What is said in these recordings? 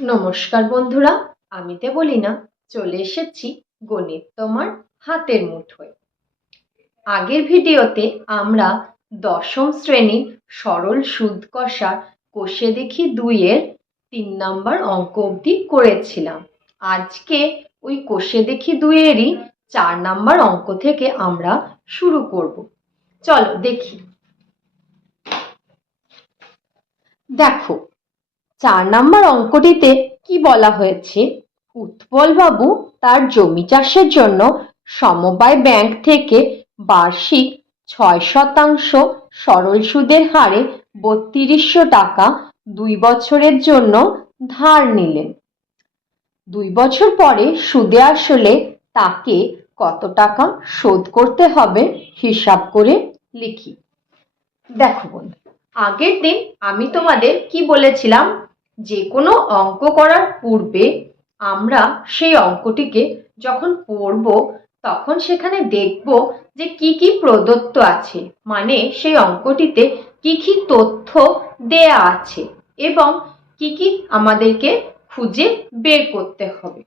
নমস্কার বন্ধুরা, আমি দেবলীনা চলে এসেছি গণিত তোমার হাতের মুঠোয়। আগের ভিডিওতে আমরা দশম শ্রেণীর সরল সুদ কষা কষে দেখি 2-এর 3 নম্বর অঙ্ক অবধি করেছিলাম। আজকে ওই কষে দেখি 2-এরই 4 নম্বর অঙ্ক থেকে আমরা শুরু করব। চলো দেখি। দেখো 4 নম্বর অঙ্কটিতে কি বলা হয়েছে, উৎপল বাবু তার জমি চাষের জন্য সমবায় ব্যাংক থেকে বার্ষিক 6% সরল সুদের হারে 3200 টাকা 2 বছরের জন্য ধার নিলেন। 2 বছর পরে সুদে আসলে তাকে কত টাকা শোধ করতে হবে হিসাব করে লিখি। দেখো বন্ধু, আগের দিন আমি তোমাদের কি বলেছিলাম, যে কোনো অঙ্ক করার পূর্বে আমরা সেই অঙ্কটিকে যখন পড়ব তখন সেখানে দেখব যে কি কি প্রদত্ত আছে, মানে সেই অঙ্কটিতে কি কি তথ্য দেয়া আছে এবং কি কি আমাদেরকে খুঁজে বের করতে হবে।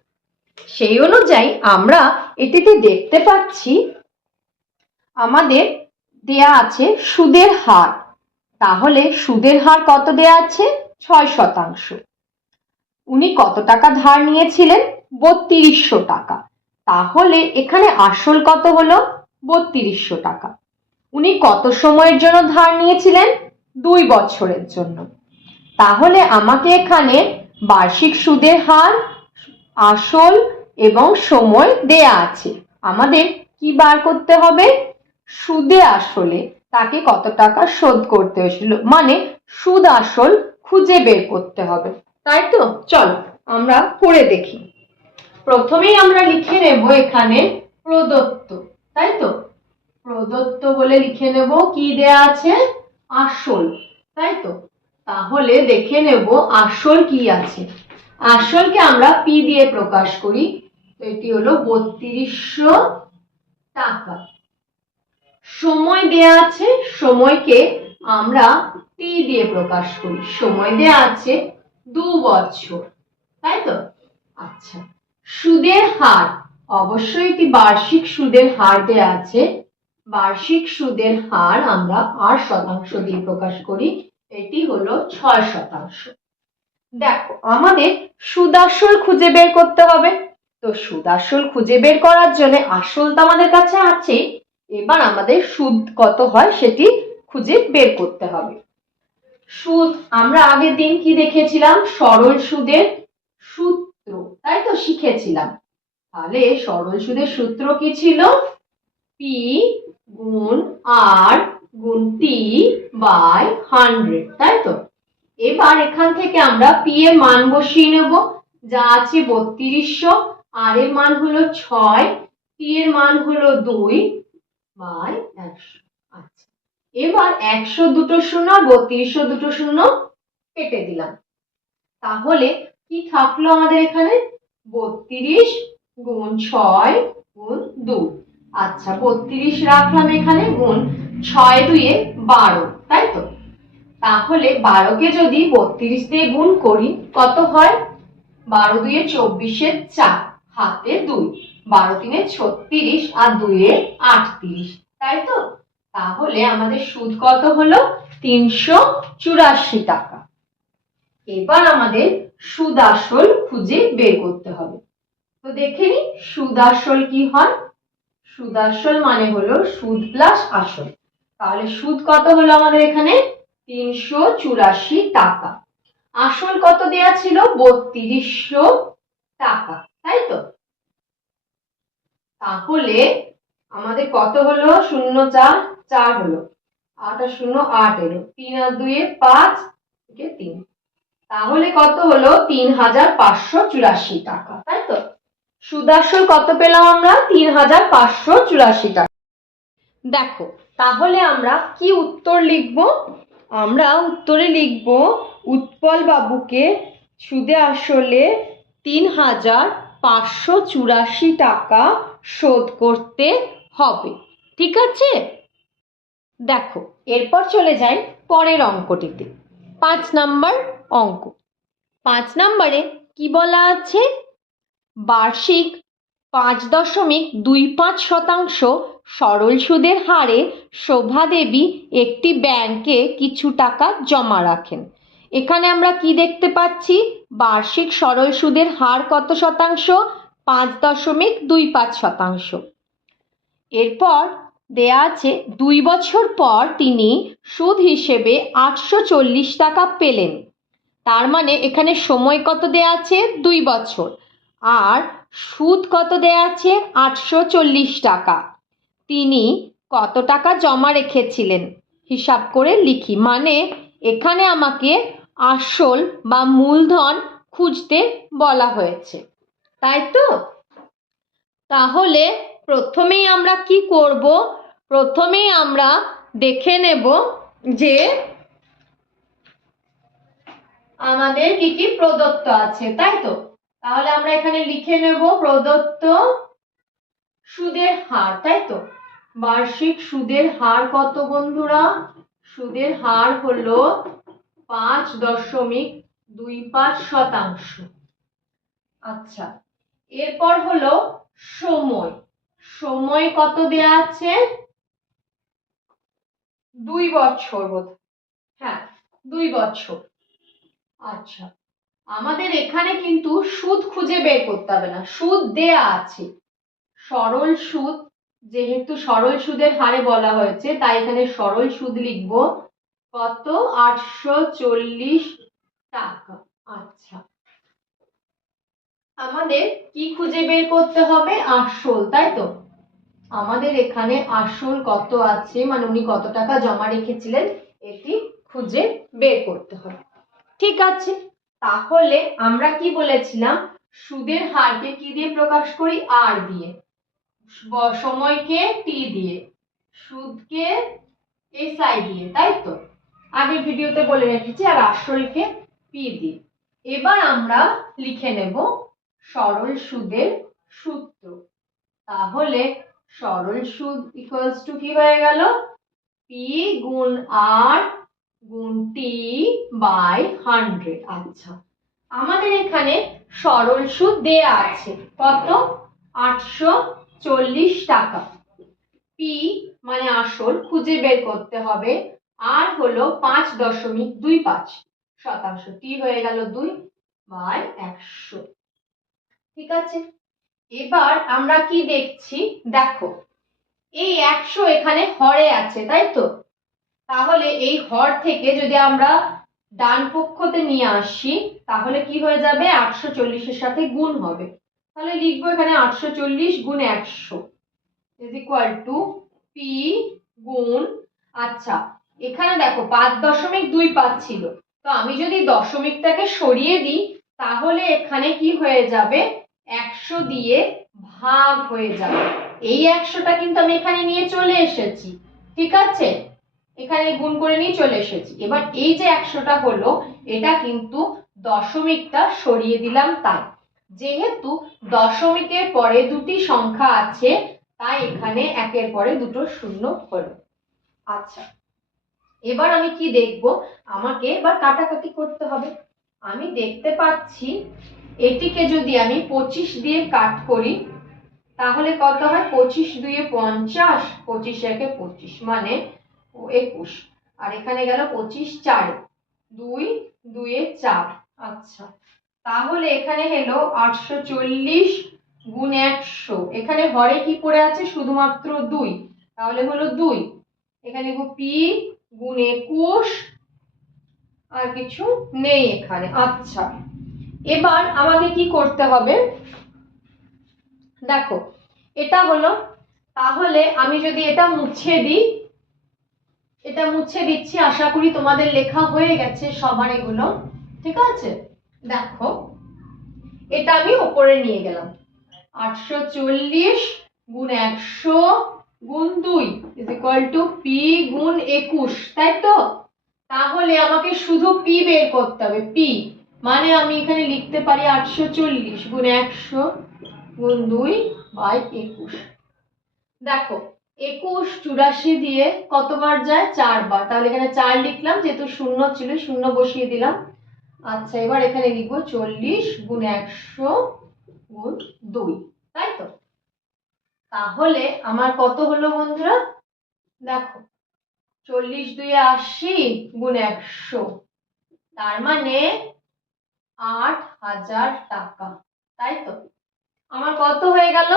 সেই অনুযায়ী আমরা এটিতে দেখতে পাচ্ছি আমাদের দেয়া আছে সুদের হার। তাহলে সুদের হার কত দেয়া আছে? 6%। উনি কত টাকা ধার নিয়েছিলেন? 3200 টাকা। তাহলে এখানে আসল কত হলো? 3200 টাকা। উনি কত সময়ের জন্য ধার নিয়েছিলেন? 2 বছরের জন্য। তাহলে আমাকে এখানে বার্ষিক সুদের হার, আসল এবং সময় দেয়া আছে। আমাদের কি বার করতে হবে? সুদে আসলে তাকে কত টাকা শোধ করতে হয়েছিল, মানে সুদ আসল খুঁজে বের করতে হবে, তাই তো? চলো আমরা করে দেখি। প্রথমেই আমরা লিখে নেব এখানে প্রদত্ত, তাই তো? প্রদত্ত বলে লিখে নেব কি দেয়া আছে? আসল, তাই তো? তাহলে দেখে নেব আসল কি আছে। আসলকে আমরা পি দিয়ে প্রকাশ করি, এটি হলো 3200 টাকা। সময় দেয়া আছে, সময়কে আমরা টি দিয়ে প্রকাশ করি, সময় দেয়া আছে 2 বছর, তাই তো? আচ্ছা, সুদের হার, অবশ্যই একটি বার্ষিক সুদের হার দেয়া আছে। বার্ষিক সুদের হার আমরা 8% দিয়ে প্রকাশ করি, এটি হলো 6%। দেখো আমাদের সুদ আসল খুঁজে বের করতে হবে, তো সুদ আসল খুঁজে বের করার জন্য আসল তো আমাদের কাছে আছে, এবার আমাদের সুদ কত হয় সেটি খুঁজে বের করতে হবে। সুদ আমরা আগের দিন কি দেখেছিলাম? সরল সুদের সূত্র, তাই তো শিখেছিলাম। তাহলে সরল সুদের সূত্র কি ছিল? পি গুণ আর গুণ টি বাই 100, তাই তো? এবার এখান থেকে আমরা পি এর মান বসিয়ে নেব, যা আছে 3200, আর এর মান হলো 6, টি এর মান হলো 2 বাই 100। আচ্ছা, এবার 100 দুটো শূন্য, 3200 দুটো শূন্য কেটে দিলাম। তাহলে কি থাকলো আমাদের এখানে? 32 গুণ 6 গুণ 2। আচ্ছা, 32 রাখলাম এখানে, গুণ 6 2 12, তাই তো? তাহলে 12কে যদি 32 দিয়ে গুণ করি কত হয়? 12 2 24 4, হাতে 2, 12 3 36 আর 2 38, তাই তো? তাহলে আমাদের সুদ কত হলো? 384 টাকা। এবার আমাদের সুদ আসল খুঁজে বের করতে হবে, তো দেখে নি সুদ আসল কি হয়। সুদ আসল মানে হলো সুদ প্লাস আসল। তাহলে সুদ কত হলো আমাদের এখানে? 384 টাকা। আসল কত দেয়া ছিল? 3200 টাকা, তাই তো? তাহলে আমাদের কত হলো? 0 4 4 হলো, 8 আর 0 8 এলো, 3 আর 2 5 থেকে 3, তাহলে কত হলো? 3584 টাকা, তাই তো? সুদ আসল কত পেলাম আমরা? 3584 টাকা। দেখো তাহলে আমরা কি উত্তর লিখব? আমরা উত্তরে লিখব উৎপল বাবুকে সুদে আসলে 3584 টাকা শোধ করতে হবে, ঠিক আছে? দেখো এরপর চলে যাই পরের অঙ্কটিতে, 5 নম্বর অঙ্ক। 5 নম্বরে কি বলা আছে? বার্ষিক 5.25% সরল সুদের হারে শোভা দেবী একটি ব্যাংকে কিছু টাকা জমা রাখেন। এখানে আমরা কি দেখতে পাচ্ছি? বার্ষিক সরল সুদের হার কত শতাংশ? 5.25%। এরপর দেয়া আছে 2 বছর পর তিনি সুদ হিসেবে 840 টাকা পেলেন। তার মানে এখানে সময় কত দেয়া আছে? 2 বছর। আর সুদ কত দেয়া আছে? 840 টাকা। তিনি কত টাকা জমা রেখেছিলেন? হিসাব করে লিখি। মানে এখানে আমাকে আসল বা মূলধন খুঁজতে বলা হয়েছে, তাই তো? তাহলে প্রথমেই আমরা কি করব? প্রথমেই আমরা দেখে নেব যে আমাদের কি কি প্রদত্ত আছে, তাই তো? তাহলে আমরা এখানে লিখে নেব প্রদত্ত সুদের হার, তাই তো? বার্ষিক সুদের হার কত বন্ধুরা? সুদের হার হলো 5.25%। আচ্ছা, এরপর হলো সময়। সময় কত দেয়া আছে? 2 বছর বোধ, হ্যাঁ 2 বছর। আচ্ছা, আমাদের এখানে কিন্তু সুদ খুঁজে বের করতে হবে না, সুদ দেয়া আছে। সরল সুদ, যেহেতু সরল সুদের হারে বলা হয়েছে তাই এখানে সরল সুদ লিখব। কত? 840 টাকা। আচ্ছা, আমাদের কি খুঁজে বের করতে হবে? আসল, তাই তো? আমাদের এখানে আসল কত আছে, মানে উনি কত টাকা জমা রেখেছিলেন, এটি খুঁজে বের করতে হবে। ঠিক আছে, তাহলে আমরা কি বলেছিলাম? সুদের হারকে কি দিয়ে প্রকাশ করি? আর দিয়ে, সময়কে টি দিয়ে, সুদকে এসআই দিয়ে, তাই তো? আগের ভিডিওতে বলে রেখেছি। আর আসলকে পি দিয়ে। এবার আমরা লিখে নেব সরল সুদের সূত্র। তাহলে সরল সুদ ইকুয়ালস টু কি হয়ে গেল? পি গুণ আর গুণ টি বাই 100। আচ্ছা, আমাদের এখানে সরল সুদ দেয়া আছে কত? 840 টাকা। পি মানে আসল খুঁজে বের করতে হবে। আর হলো 5.25%। টি হয়ে গেল 2 বাই 100। ঠিক আছে, এবার আমরা কি দেখছি? দেখো, এই 100 এখানে হরে আছে, তাই তো? তাহলে এই হর থেকে যদি আমরা ডান পক্ষতে নিয়ে আসি তাহলে কি হয়ে যাবে? 840 এর সাথে গুণ হবে। তাহলে লিখবো এখানে 840 গুণ 100 ইজ ইকুয়াল টু পি গুণ, আচ্ছা এখানে দেখো 5.25 ছিল, তো আমি যদি দশমিকটাকে সরিয়ে দিই তাহলে এখানে কি হয়ে যাবে? 100 দিয়ে ভাগ হয়ে যাবে। এই 100টা কিন্তু আমি এখানে নিয়ে চলে এসেছি, ঠিক আছে? এখানে গুণ করে নিয়ে চলে এসেছি। এবার এই যে 100টা হলো, এটা কিন্তু দশমিকটা সরিয়ে দিলাম তাই। যেহেতু দশমিকের পরে দুটি সংখ্যা আছে তাই এখানে একের পরে দুটো শূন্য হলো। আচ্ছা, এবার আমি কি দেখব? আমাকে এবার কাটাকাটি করতে হবে। আমি দেখতে পাচ্ছি এটিকে যদি আমি 25 দিয়ে কাট করি তাহলে কত হয়? 25 দুয়ে 50, 25 একে 25 মানে 21। আর এখানে গেল 25 4, 2 2 4। আচ্ছা, তাহলে এখানে হলো 840 গুণ 100। এখানে হরে কি পড়ে আছে? শুধুমাত্র 2, তাহলে হলো 2। এখানে পি গুণ 21, আর কিছু নেই এখানে। আচ্ছা, এবার আমাকে কি করতে হবে? দেখো, এটা হলো, তাহলে আমি যদি এটা মুছে দিই, এটা মুছে দিচ্ছি। আশা করি তোমাদের লেখা হয়ে গেছে সবার এগুলো, ঠিক আছে? দেখো, এটা আমি উপরে নিয়ে গেলাম। 840 গুণ 100 গুণ 2 ইজ ইকুয়াল টু পি গুণ 21, তাই তো? তাহলে আমাকে শুধু পি বের করতে হবে। পি মানে আমি এখানে লিখতে পারি 840 গুণ 100 গুণ 2 বাই 21। দেখো, 21 84 দিয়ে কতবার যায়? 4 বার। তাহলে এখানে 4 লিখলাম, যেহেতু শূন্য ছিল শূন্য বসিয়ে দিলাম। আচ্ছা, এবার এখানে লিখবো 40 গুণ 100 গুণ 2, তাই তো? তাহলে আমার কত হলো বন্ধুরা? দেখো, 40 2 80 গুণ 100, তার মানে 8000 টাকা, তাই তো? আমার কত হয়ে গেল?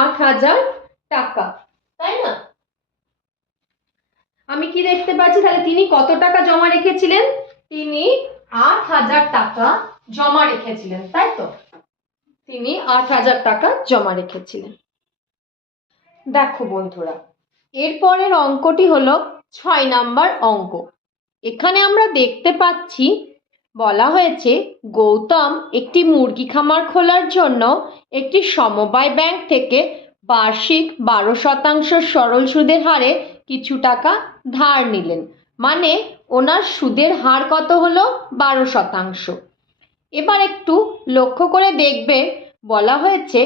8000 টাকা, তাই না? আমি কি দেখতে পাচ্ছি, তাহলে তিনি কত টাকা জমা রেখেছিলেন? তিনি 8000 টাকা জমা রেখেছিলেন, তাই তো? তিনি 8000 টাকা জমা রেখেছিলেন। দেখো বন্ধুরা, এরপরের অঙ্কটি হলো 6 নাম্বার অঙ্ক। এখানে আমরা দেখতে পাচ্ছি বলা হয়েছে গৌতম একটি মুরগি খামার খোলার জন্য একটি সমবায় ব্যাংক থেকে বার্ষিক 12% সরল সুদের হারে কিছু টাকা ধার নিলেন। মানে ওনার সুদের হার কত হলো? 12%। এবার একটু লক্ষ্য করে দেখবে, বলা হয়েছে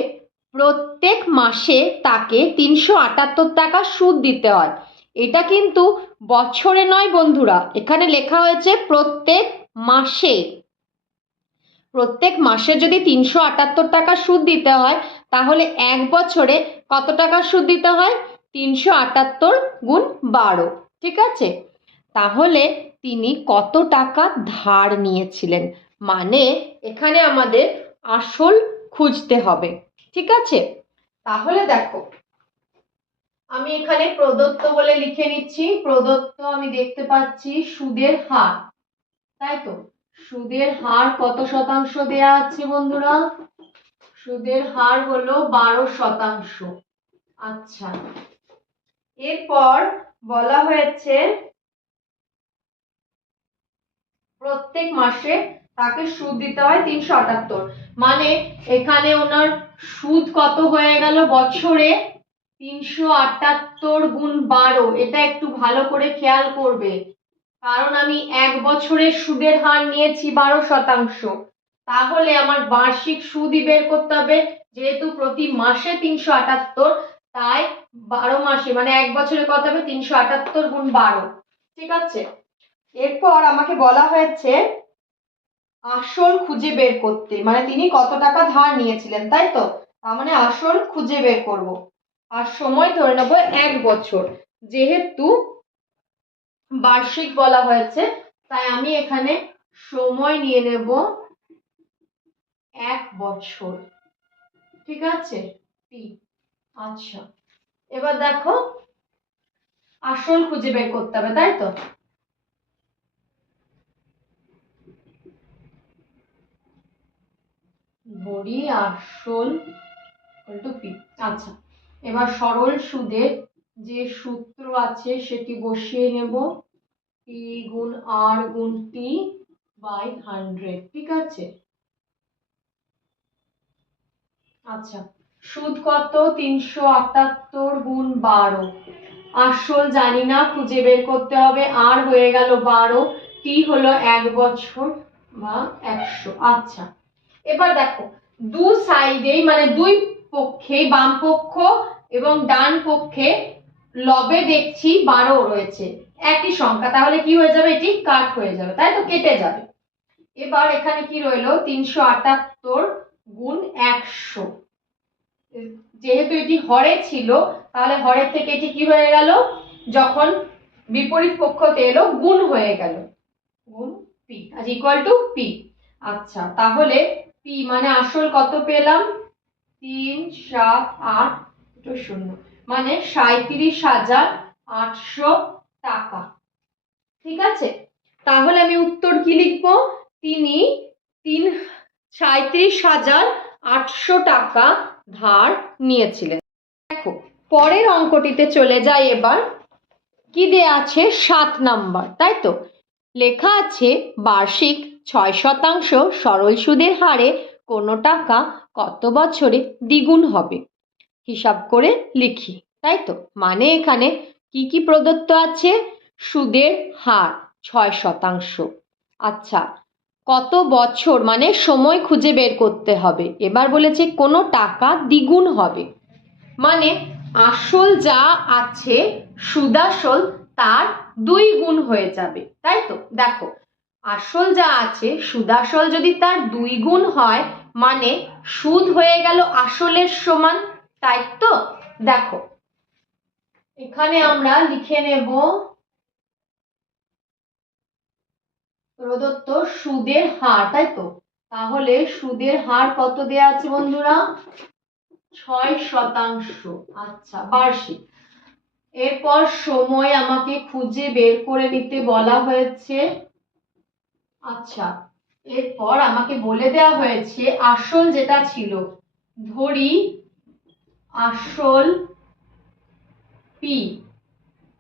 প্রত্যেক মাসে তাকে 378 টাকা সুদ দিতে হয়। এটা কিন্তু বছরে নয় বন্ধুরা, এখানে লেখা হয়েছে প্রত্যেক মাসে। প্রত্যেক মাসে যদি 378 টাকা সুদ দিতে হয়, তাহলে এক বছরে কত টাকা সুদ দিতে হয়? 378 গুণ 12, ঠিক আছে? তাহলে তিনি কত টাকা ধার নিয়েছিলেন, মানে এখানে আমাদের আসল খুঁজতে হবে, ঠিক আছে? তাহলে দেখো, আমি এখানে প্রদত্ত বলে লিখে নিচ্ছি। প্রদত্ত আমি দেখতে পাচ্ছি সুদের হার, তাই তো? সুদের হার কত শতাংশ দেয়া আছে বন্ধুরা? সুদের হার হলো 12%। আচ্ছা, এরপর বলা হয়েছে প্রত্যেক মাসে তাকে সুদ দিতে হয় 378, মানে এখানে ওনার সুদ কত হয়ে গেল বছরে? 378 গুণ 12। এটা একটু ভালো করে খেয়াল করবে, কারণ আমি এক বছরের সুদের হার নিয়েছি 12%। তাহলে আমার বার্ষিক সুদই বের করতে হবে। যেহেতু প্রতি মাসে 378, তাই 12 মাসে মানে এক বছরে কত হবে? 378 গুণ 12, ঠিক আছে? এরপর আমাকে বলা হয়েছে আসল খুঁজে বের করতে, মানে তিনি কত টাকা ধার নিয়েছিলেন, তাই তো? তার মানে আসল খুঁজে বের করব। আর সময় ধরে নেব 1 বছর, যেহেতু বার্ষিক বলা হয়েছে, তাই আমি এখানে সময় নিয়ে নেব 1 বছর, ঠিক আছে? আচ্ছা, এবার দেখো আসল খুঁজে বের করতে হবে, তাই তো? ধরি আসল টু পি। আচ্ছা, এবার সরল সুদের যে সূত্র আছে সেটি বসিয়ে নেব, পি গুণ আর গুণ টি বাই 100, ঠিক আছে? আচ্ছা, সুদ কত? 378 গুণ 12। আসল জানি না, খুঁজে বের করতে হবে। আর হয়ে গেল 12, টি হলো 1 বছর বা 100। আচ্ছা, এবার দেখো দু সাইডেই মানে দুই পক্ষে, বাম পক্ষ এবং ডান পক্ষে লবে দেখছি 12 রয়েছে, একই সংখ্যা, তাহলে কি হয়ে যাবে? এটি কাট হয়ে যাবে, তাই তো? কেটে যাবে। এবার এখানে কি রইলো? 378 গুণ 100। যেহেতু এটি হরে ছিল, তাহলে হরের থেকে এটি কি হয়ে গেল? যখন বিপরীত পক্ষতে এলো গুণ হয়ে গেল, গুণ পি আজ ইকুয়াল টু পি। আচ্ছা, তাহলে পি মানে আসল কত পেলাম? 3 7 8 0, মানে 37,800 টাকা, ঠিক আছে? তাহলে আমি উত্তর কি লিখবো? তিনি 37,800 টাকা ধার নিয়েছিলেন। দেখো পরের অঙ্কটিতে চলে যাই। এবার কি দেয়া আছে? 7 নাম্বার, তাই তো? লেখা আছে বার্ষিক 6% সরল সুদের হারে কোনো টাকা কত বছরে দ্বিগুণ হবে? হিসাব করে লিখি, তাই তো? মানে এখানে কি কি প্রদত্ত আছে? সুদের হার 6%। আচ্ছা, কত বছর মানে সময় খুঁজে বের করতে হবে। এবার বলেছে কোনো টাকা দ্বিগুণ হবে, মানে আসল যা আছে সুদাসল তার 2 গুণ হয়ে যাবে, তাই তো? দেখো আসল যা আছে সুদাসল যদি তার 2 গুণ হয় মানে সুদ হয়ে গেল আসলের সমান, তাই তো? দেখো এখানে আমরা লিখে নেব প্রদত্ত সুদের হার, তাই তো? তাহলে সুদের হার কত দেয়া আছে বন্ধুরা? 6%। আচ্ছা, বার্ষিক। এরপর সময় আমাকে খুঁজে বের করে নিতে বলা হয়েছে। আচ্ছা, এরপর আমাকে বলে দেওয়া হয়েছে আসল যেটা ছিল, ধরি আসল পি,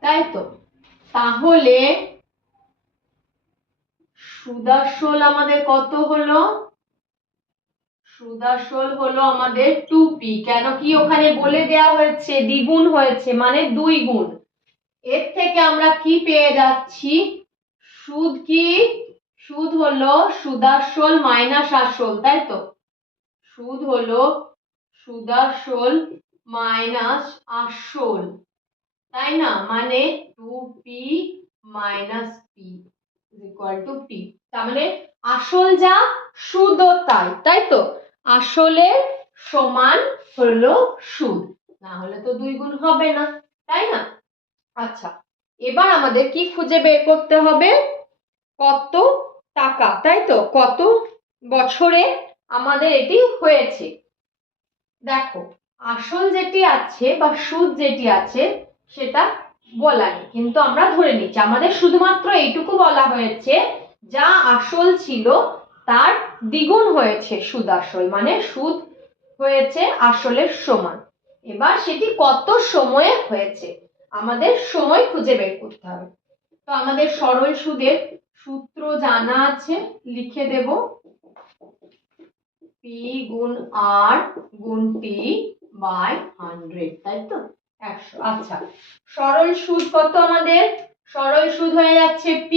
তাই তো? তাহলে সুদাসল আমাদের কত হলো? সুদাসল হলো আমাদের 2p। কেন কি ওখানে বলে দেওয়া হয়েছে দ্বিগুণ হয়েছে মানে 2 গুণ। এর থেকে আমরা কি পেয়ে যাচ্ছি? সুদ কি? সুদ হলো সুদাসল মাইনাস আসল, তাই তো? সুদ হলো সুদাসল মাইনাস আসল, তাই না? মানে 2p minus p equal to p। তার মানে আসল যা সুদও তাই, তাই তো? আসলের সমান হলো সুদ, না হলে তো 2 গুণ হবে না, তাই না? আচ্ছা, এবার আমাদের কি খুঁজে বের করতে হবে? কত টাকা, তাই তো? কত বছরে আমাদের এটি হয়েছে। দেখো আসল যেটি আছে বা সুদ যেটি আছে সেটা বলা নেই, কিন্তু আমরা ধরে নিচ্ছি আমাদের শুধুমাত্র এইটুকু বলা হয়েছে যা আসল ছিল তার দ্বিগুণ হয়েছে সুদ আসল, মানে সুদ হয়েছে আসলের সমান। এবার সেটি কত সময়ে হয়েছে আমাদের সময় খুঁজে বের করতে হবে। তো আমাদের সরল সুদের সূত্র জানা আছে, লিখে দেব p গুণ r গুণ t বাই 100, তাই তো? 100। আচ্ছা, সরল সুদ কত আমাদের? সরল সুদ হয়ে যাচ্ছে p,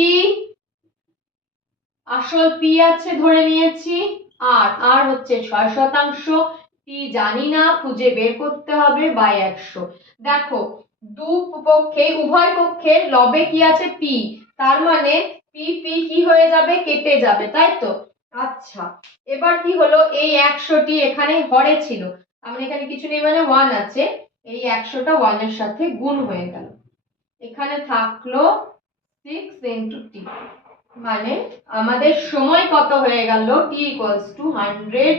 আসল p আছে ধরে নিয়েছি, আর হচ্ছে 6%, t জানি না, খুঁজে বের করতে হবে বাই 100। দেখো উভয় পক্ষের লবে কি আছে? p, তার মানে p কি হয়ে যাবে? কেটে যাবে, তাই তো? আচ্ছা, এবার কি হলো? এই 100টি এখানে হরে ছিল, মানে এখানে কিছু নেই মানে 1 আছে, এই 100টা 1 এর সাথে গুণ হয়ে গেল, এখানে থাকলো 6 into t, মানে আমাদের সময় কত হয়ে গেল? t equals to 100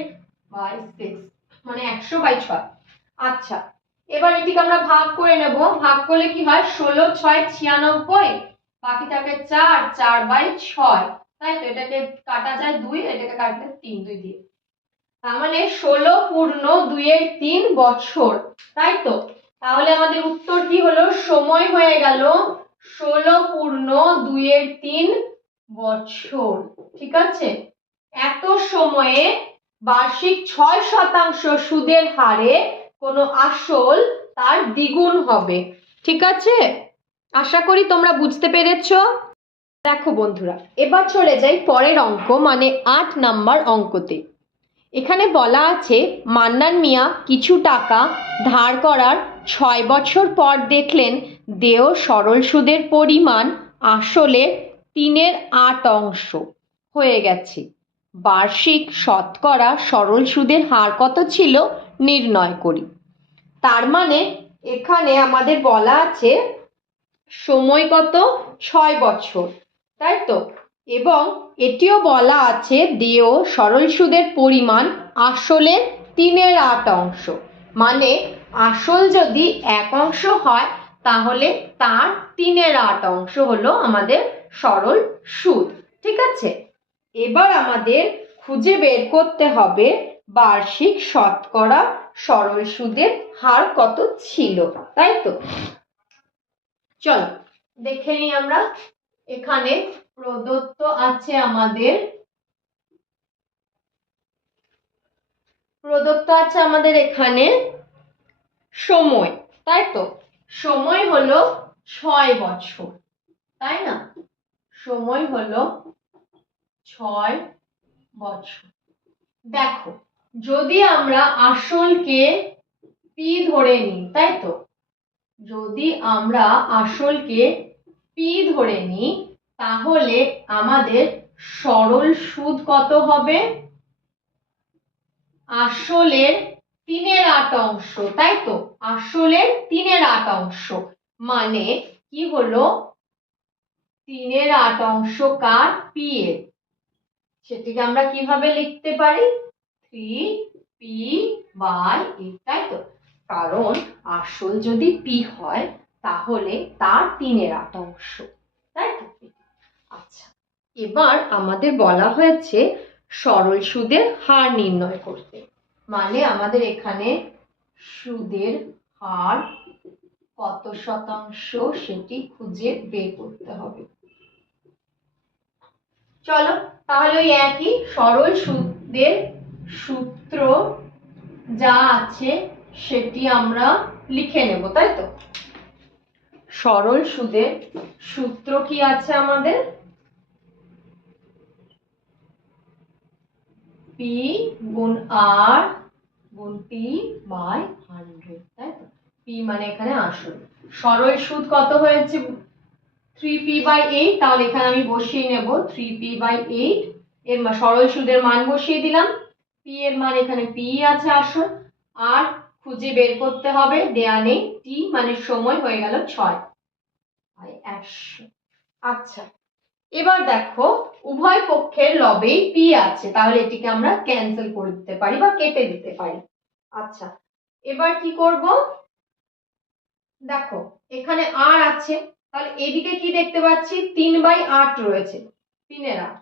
by 6, মানে 100/6। আচ্ছা, এবার এটিকে আমরা ভাগ করে নেব। ভাগ করলে কি হয়? 16 6 96, বাকি থাকে 4, 4/6, তাই তো? এটাকে কাটা যায় 2, এটাকে কাটলে 3 2 দিয়ে, তার মানে 16 পূর্ণ 2 এর 3 বছর, তাই তো? তাহলে আমাদের উত্তর কি হলো? সময় হয়ে গেল 16 পূর্ণ 2 এর 3 বছর, ঠিক আছে? এত সময়ে বার্ষিক 6% সুদের হারে কোনো আসল তার দ্বিগুণ হবে, ঠিক আছে? আশা করি তোমরা বুঝতে পেরেছো। দেখো বন্ধুরা, এবার চলে যাই পরের অঙ্ক মানে 8 নাম্বার অঙ্কতে। এখানে বলা আছে মান্নান মিয়া কিছু টাকা ধার করার 6 বছর পর দেখলেন দেয় সরল সুদের পরিমাণ আসলে 3/8 হয়ে গেছে। বার্ষিক শতকরা সরল সুদের হার কত ছিল নির্ণয় করি। তার মানে এখানে আমাদের বলা আছে সময় কত? 6 বছর, তাই তো? এবং এটিও বলা আছে দেয় সরল সুদের পরিমাণ আসলে 3/8, মানে আসল যদি 1 অংশ হয় তাহলে তার 3/8 হলো আমাদের সরল সুদ, ঠিক আছে? এবার আমাদের খুঁজে বের করতে হবে বার্ষিক শতকরা সরল সুদের হার কত ছিল, তাই তো? চলো দেখে নিই আমরা। এখানে প্রদত্ত আছে এখানে সময়, তাই তো? সময় হলো 6 বছর, তাই না? সময় হলো 6 বছর। দেখো যদি আমরা আসলকে p ধরে নিই, তাই তো? যদি আমরা আসলকে p ধরে নিই তাহলে আমাদের সরল সুদ কত হবে? আসলের 3/8 অংশ, তাই তো? আসলের 3/8 অংশ মানে কি হলো? 3/8 অংশ কার? পি এর। সেটিকে আমরা কিভাবে লিখতে পারি? 3p/8, তাই তো? কারণ আসল যদি পি হয় তাহলে তার 3/8 অংশ, তাই তো? আচ্ছা, এবার আমাদের বলা হয়েছে সরল সুদের হার নির্ণয় করতে। মানে আমাদের এখানে সুদের হার কত শতাংশ সেটি খুঁজে বের করতে হবে। চলো তাহলে ওই একই সরল সুদের সূত্র যা আছে সেটি আমরা লিখে নেব, তাই তো? সরল সুদের সূত্র কি আছে আমাদের? P গুণ R গুণ P/100, তাই তো? P মানে এখানে আসল। সরল সুদ কত হয়েছে? 3p/8, তাহলে এখানে আমি বসিয়ে নেব 3p/8 এর সরল সুদের মান বসিয়ে দিলাম। p এর মান এখানে p আছে আসল, আর খুঁজে বের করতে হবে দেয়া নেই, t মানে সময় হয়ে গেল 6/100। আচ্ছা, এবার দেখো উভয় পক্ষের লবেই p আছে, তাহলে এটিকে আমরা ক্যান্সেল করে দিতে পারি বা কেটে দিতে পারি। আচ্ছা, এবার কি করব? দেখো এখানে r আছে, তাহলে এদিকে কি দেখতে পাচ্ছি? 3/8 রয়েছে, 3/8।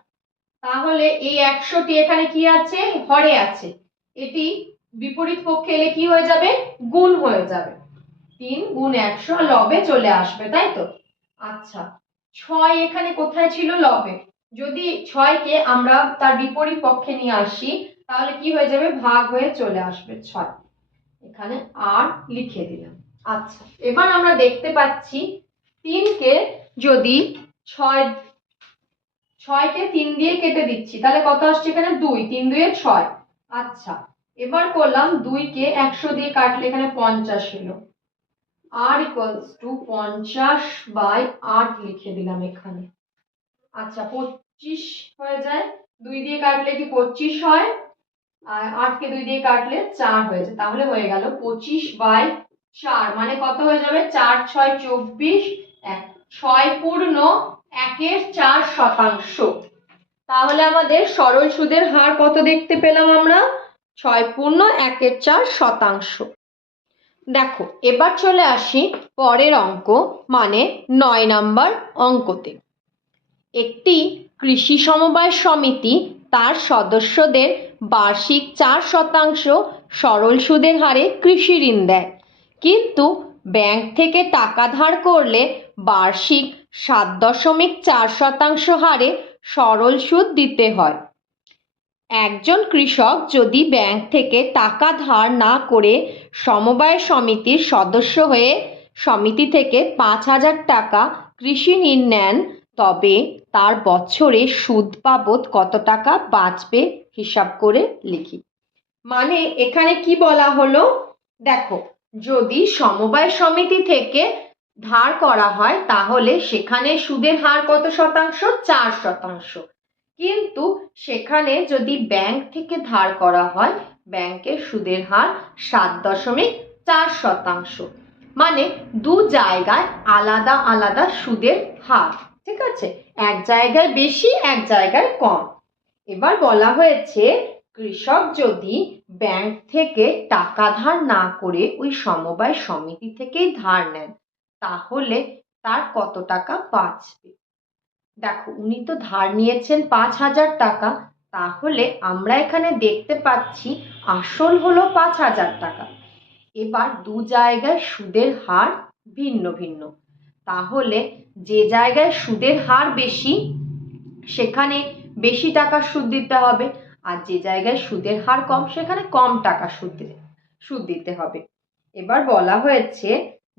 তাহলে এই 100টি এখানে কি আছে? হরে আছে। এটি বিপরীত পক্ষে এলে কি হয়ে যাবে? গুণ হয়ে যাবে। 3 গুণ 100 লবে চলে আসবে, তাই তো? আচ্ছা, 6 এখানে কোথায় ছিল? লবে। যদি 6কে আমরা তার বিপরীত পক্ষে নিয়ে আসি তাহলে কি হয়ে যাবে? ভাগ হয়ে চলে আসবে 6। এখানে আর লিখে দিলাম। আচ্ছা, এবার আমরা দেখতে পাচ্ছি 3কে যদি 6কে 3 দিয়ে কেটে দিচ্ছি তাহলে কত আসছে? এখানে 2, 3 2 6। আচ্ছা, এবার করলাম 2কে 100 দিয়ে কাটলে এখানে 50 এলো। r = 50/8 লিখে দিলাম এখানে। আচ্ছা, 25 হয়ে যায়। 2 দিয়ে কাটলে কি 25 হয়, আর 8কে 2 দিয়ে কাটলে 4 হয়ে যায়। তাহলে হয়ে গেল 25/4, মানে কত হয়ে যাবে? 4 6 24, 6 পূর্ণ 1/4 শতাংশ। তাহলে আমাদের সরল সুদের হার কত দেখতে পেলাম আমরা? 6 পূর্ণ 1/4 শতাংশ। দেখো এবার চলে আসি পরের অঙ্ক, মানে 9 নাম্বার অঙ্কতে। একটি কৃষি সমবায় সমিতি তার সদস্যদের বার্ষিক 4% সরল সুদের হারে কৃষি ঋণ দেয়, কিন্তু ব্যাংক থেকে টাকা ধার করলে বার্ষিক 7.4% হারে সরল সুদ দিতে হয়। একজন কৃষক যদি ব্যাংক থেকে টাকা ধার না করে সমবায় সমিতির সদস্য হয়ে সমিতি থেকে 5,000 টাকা কৃষি ঋণ নেন, তবে তার বছরে সুদ বাবদ কত টাকা বাঁচবে হিসাব করে লিখি। মানে এখানে কি বলা হলো? দেখো, যদি সমবায় সমিতি থেকে ধার করা হয় তাহলে সেখানে সুদের হার কত শতাংশ? 4%। কিন্তু সেখানে যদি ব্যাংক থেকে ধার করা হয় ব্যাংকের সুদের হার 7.4%। মানে দু জায়গায় আলাদা আলাদা সুদের হার, ঠিক আছে? এক জায়গায় বেশি, এক জায়গায় কম। এবার বলা হয়েছে কৃষক যদি ব্যাংক থেকে টাকা ধার না করে ওই সমবায় সমিতি থেকেই ধার নেন তাহলে তার কত টাকা বাঁচবে। দেখো উনি তো ধার নিয়েছেন 5,000 টাকা, তাহলে আমরা এখানে দেখতে পাচ্ছি আসল হলো 5,000 টাকা। এবার দু জায়গায় সুদের হার ভিন্ন ভিন্ন, তাহলে যে জায়গায় সুদের হার বেশি সেখানে বেশি টাকা সুদ দিতে হবে, আর যে জায়গায় সুদের হার কম সেখানে কম টাকা সুদ দিতে হবে। এবার বলা হয়েছে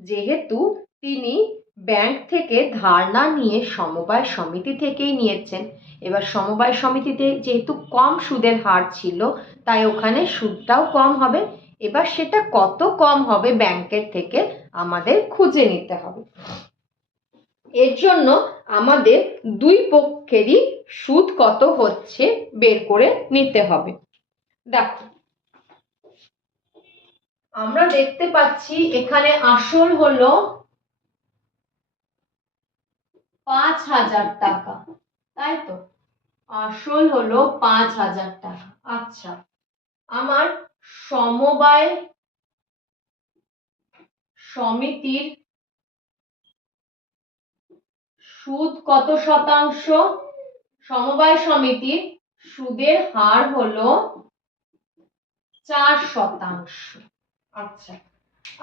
যেহেতু তিনি ব্যাংক থেকে ধার না নিয়ে সমবায় সমিতি থেকেই নিয়েছেন, এবার সমবায় সমিতিতে যেহেতু কম সুদের হার ছিল তাই ওখানে সুদটাও কম হবে। এবার সেটা কত কম হবে ব্যাংকের থেকে আমাদের খুঁজে নিতে হবে। এর জন্য আমাদের দুই পক্ষেরই সুদ কত হচ্ছে বের করে নিতে হবে। দেখো, আমরা দেখতে পাচ্ছি এখানে আসল হলো 5,000 টাকা, তাই তো? আসল হলো 5,000 টাকা। আচ্ছা, আমার সমবায় সমিতির সুদ কত শতাংশ? সমবায় সমিতির সুদের হার হলো 4%। আচ্ছা,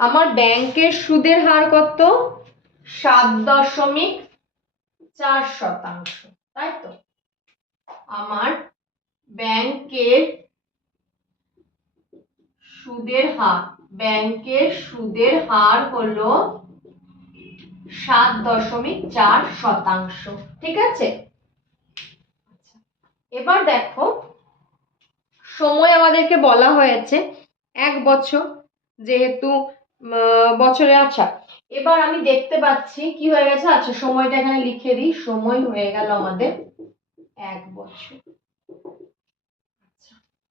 আমার ব্যাংকের সুদের হার কত? 7.4%, তাই তো? আমার ব্যাংকের সুদের হার হলো 7.4%, ঠিক আছে? এবার দেখো, সময় আমাদেরকে বলা হয়েছে 1 বছর, যেহেতু বছরে। আচ্ছা, এবার আমি দেখতে পাচ্ছি কি হয়ে গেছে। আচ্ছা, সময়টা এখানে লিখে দিই। সময় হয়ে গেল আমাদের 1 বছর।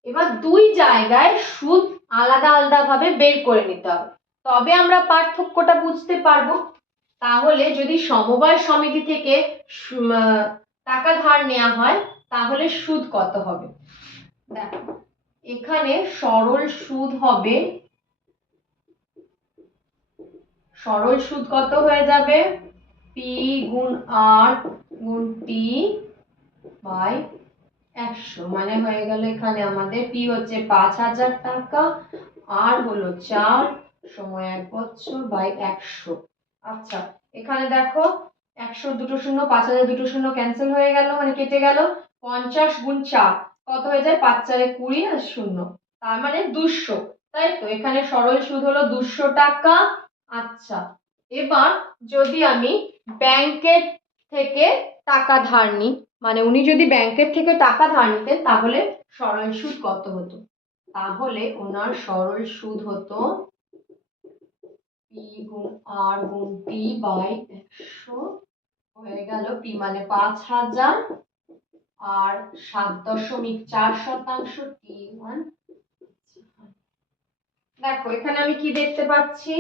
এবার দুই জায়গায় সুদ আলাদা আলাদা ভাবে বের করে নিতে হবে, তবে আমরা পার্থক্যটা বুঝতে পারবো। তাহলে যদি সমবায় সমিতি থেকে টাকা ধার নেওয়া হয় তাহলে সুদ কত হবে? দেখো, এখানে সরল সুদ কত হয়ে যাবে? পি গুণ আর গুণ টি বাই 100, মানে হয়ে গেল এখানে আমাদের পি হচ্ছে 5,000 টাকা, আর হলো 4, সময় 1 বছর বাই 100। আচ্ছা, এখানে দেখো 100 দুটো শূন্য, 5,000 দুটো শূন্য ক্যান্সেল হয়ে গেল, মানে কেটে গেল। 50 গুণ 4 কত হয়ে যায়? 5 4 20 আর শূন্য, তার মানে 200, তাই তো? এখানে সরল সুদ হলো 200 টাকা। আচ্ছা, এবার যদি আমি ব্যাংকের থেকে টাকা ধার নিই, মানে উনি যদি ব্যাংকের থেকে টাকা ধার নিতেন তাহলে সরল সুদ কত হতো? তাহলে ওনার সরল সুদ হতো পি গুণ আর গুণ টি বাই 100, হয়ে গেল পি মানে 5,000 আর 7.4% টি ওয়ান। দেখো, এখানে আমি কি দেখতে পাচ্ছি?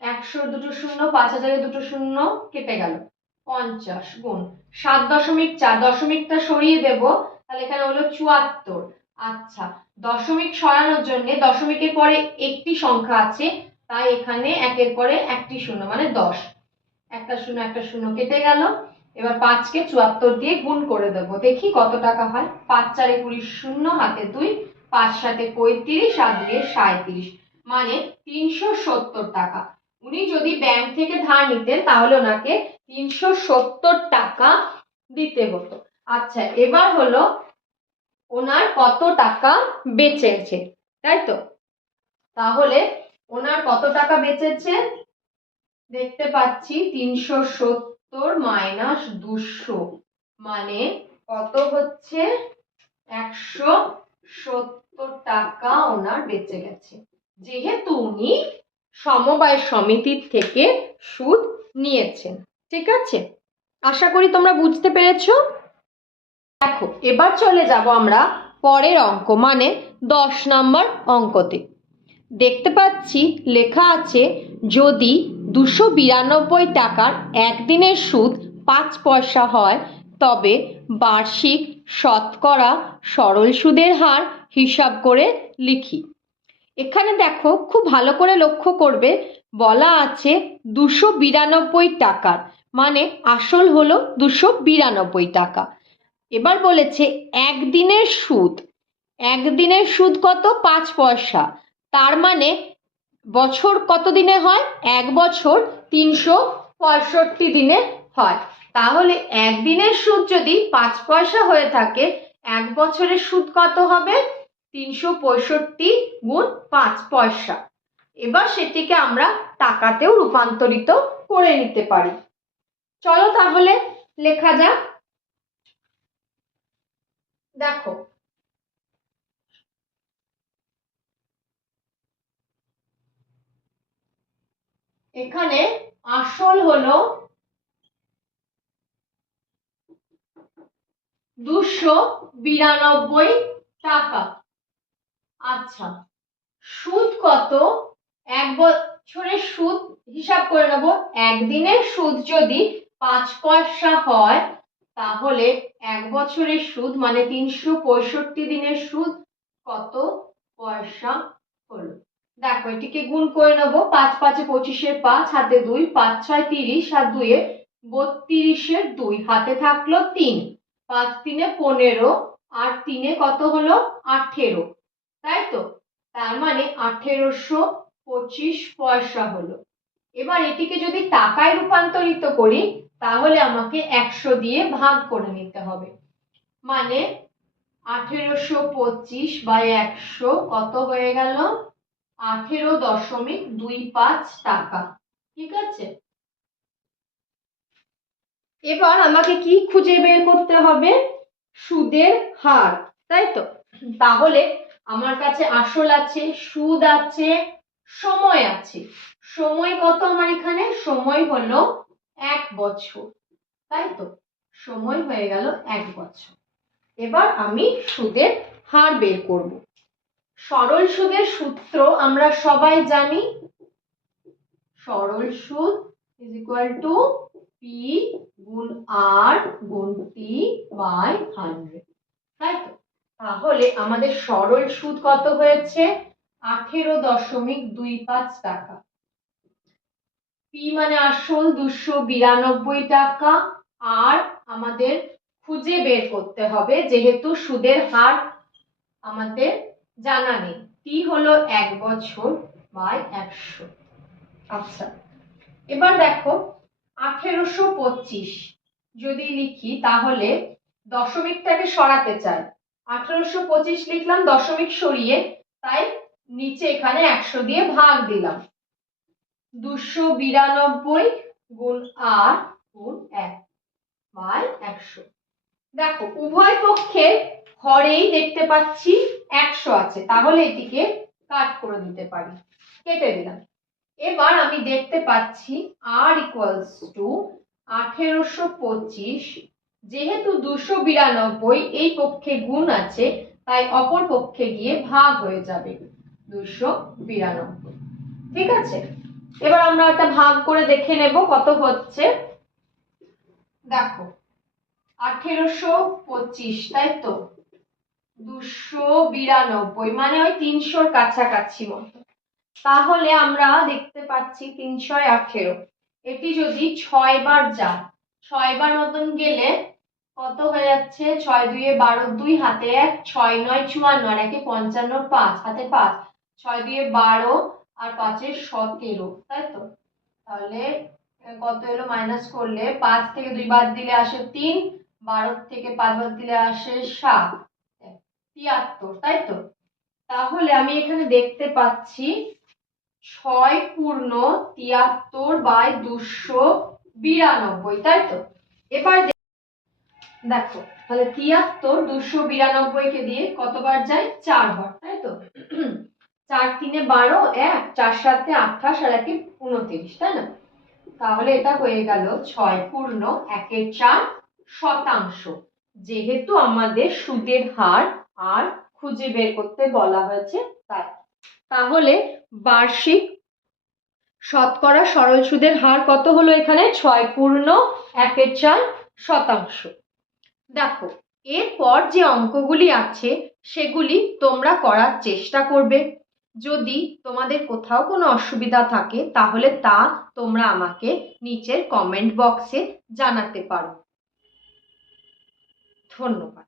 100 দুটো শূন্য, 5,000 দুটো শূন্য কেটে গেল। 50 গুণ 7.4, দশমিকটা সরিয়ে দেব, তাহলে এখানে হলো 74। আচ্ছা, দশমিক সরানোর জন্য দশমিকের পরে একটি সংখ্যা আছে, তাই এখানে একের পরে একটি শূন্য, মানে 10। একটা শূন্য একটা শূন্য কেটে গেল। এবার 5কে 74 দিয়ে গুণ করে দেব, দেখি কত টাকা হয়। 5 4 20, শূন্য হাতে 2, 5 7 35, আর 2 37, মানে 370 টাকা। উনি যদি ব্যাংক থেকে ধার নিতেন তাহলে ওনাকে 370 টাকা দিতে হতো। আচ্ছা, এবার হলো ওনার কত টাকা বেঁচেছে, তাই তো? তাহলে ওনার কত টাকা বেঁচেছে? দেখতে পাচ্ছি 370 মাইনাস 200, মানে কত হচ্ছে? 170 টাকা ওনার বেঁচে গেছে, যেহেতু উনি সমবায় সমিতির থেকে সুদ নিয়েছেন। ঠিক আছে, আশা করি তোমরা বুঝতে পেরেছো। দেখো, এবার চলে যাব আমরা পরের অঙ্ক, মানে 10 নম্বর অঙ্কতে। দেখতে পাচ্ছি লেখা আছে, যদি 292 টাকার একদিনের সুদ 5 পয়সা হয় তবে বার্ষিক শতকরা সরল সুদের হার হিসাব করে লিখি। এখানে দেখো, খুব ভালো করে লক্ষ্য করবে, বলা আছে 292 টাকার, মানে আসল হলো 292 টাকা। এবার বলেছে একদিনের সুদ কত? 5 পয়সা, তার মানে বছর কত দিনে হয়? 1 বছর 365 দিনে হয়। তাহলে একদিনের সুদ যদি 5 পয়সা হয়ে থাকে, 1 বছরের সুদ কত হবে? 365 গুণ 5 পয়সা। এবার সেটিকে আমরা টাকাতেও রূপান্তরিত করে নিতে পারি। চলো তাহলে লেখা যাক। দেখো, এখানে আসল হলো 292 টাকা। আচ্ছা, সুদ কত? এক বছরের সুদ হিসাব করে নেব। একদিনের সুদ যদি 5 পয়সা হয় তাহলে এক বছরের সুদ মানে 365 দিনের সুদ কত পয়সা হলো? দেখো এটিকে গুণ করে নেব। 5 5 25 5, হাতে 2, 5 6 30, আর 2 32 2, হাতে থাকলো 3, 5 3 15, আর 3 কত হলো? 18, তাই তো? তার মানে 1825 পয়সা হলো। এবার এটিকে যদি টাকায় রূপান্তরিত করি তাহলে আমাকে 100 দিয়ে ভাগ করে নিতে হবে। মানে 1825/100 কত হয়ে গেল? 18.25 টাকা। ঠিক আছে, এবার আমাকে কি খুঁজে বের করতে হবে? সুদের হার, তাই তো? তাহলে আমার কাছে আসল আছে, সুদ আছে, সময় আছে। সময় কত আমার এখানে? সময় হলো 1 বছর, তাই তো? সময় হয়ে গেল 1 বছর। এবার আমি সুদের হার বের করব। সরল সুদের সূত্র আমরা সবাই জানি। সরল সুদ ইজ ইকুয়াল টু পি গুণ আর গুণ টি বাই 100, তাই তো? তাহলে আমাদের সরল সুদ কত হয়েছে? 18.25 টাকা। পি মানে আসল 292 টাকা। আর আমাদের খুঁজে বের করতে হবে যেহেতু সুদের হার আমাদের জানা নেই। টি হলো 1 বছর বাই 100। আচ্ছা, এবার দেখো 1825 যদি লিখি তাহলে দশমিকটাকে সরাতে চাই। 1825 লিখলাম দশমিক সরিয়ে, তাই নিচে এখানে 100 দিয়ে ভাগ দিলাম। 292 গুণ 8 গুণ 1 বাই 100। দেখো উভয় পক্ষের হরেই দেখতে পাচ্ছি 100 আছে, তাহলে এটিকে কাট করে দিতে পারি। কেটে দিলাম। এবার আমি দেখতে পাচ্ছি r ইকুয়ালস টু 1825, যেহেতু 292 এই পক্ষে গুণ আছে তাই অপর পক্ষে গিয়ে ভাগ হয়ে যাবে 292। ঠিক আছে, এবার আমরা এটা ভাগ করে দেখে নেব কত হচ্ছে। দেখো 1825, তাই তো? 292 মানে ওই 300-র কাছাকাছি মতো। তাহলে আমরা দেখতে পাচ্ছি 318। এটি যদি 6 বার যায়, 6 বার মতন গেলে কত হয়ে যাচ্ছে? 6 2 12, 2 হাতে 1, 6 9 54, আর 1 55, 5 হাতে 5, 6 2 12 আর 5 17, তাই তো? তাহলে কত এলো? মাইনাস করলে 5 থেকে 2 বাদ দিলে আসে 3, 12 থেকে 5 বাদ দিলে আসে 7, 73, তাই তো? তাহলে আমি এখানে দেখতে পাচ্ছি 6 পূর্ণ 73/292, তাই তো? এবার দেখো তাহলে 73 292 কে দিয়ে কতবার যায়? 4 বার, তাই তো? 4 3 12, 1 4 7 28, আর 1 29, তাই না? তাহলে এটা হয়ে গেল 6 পূর্ণ 1/4 শতাংশ। যেহেতু আমাদের সুদের হার আর খুঁজে বের করতে বলা হয়েছে তাই। তাহলে বার্ষিক শতকরা সরল সুদের হার কত হলো এখানে? 6 পূর্ণ 1/4 শতাংশ। দেখো এরপর যে অঙ্কগুলি আছে সেগুলি তোমরা করার চেষ্টা করবে। যদি তোমাদের কোথাও কোনো অসুবিধা থাকে তাহলে তা তোমরা আমাকে নিচের কমেন্ট বক্সে জানাতে পারো। ধন্যবাদ।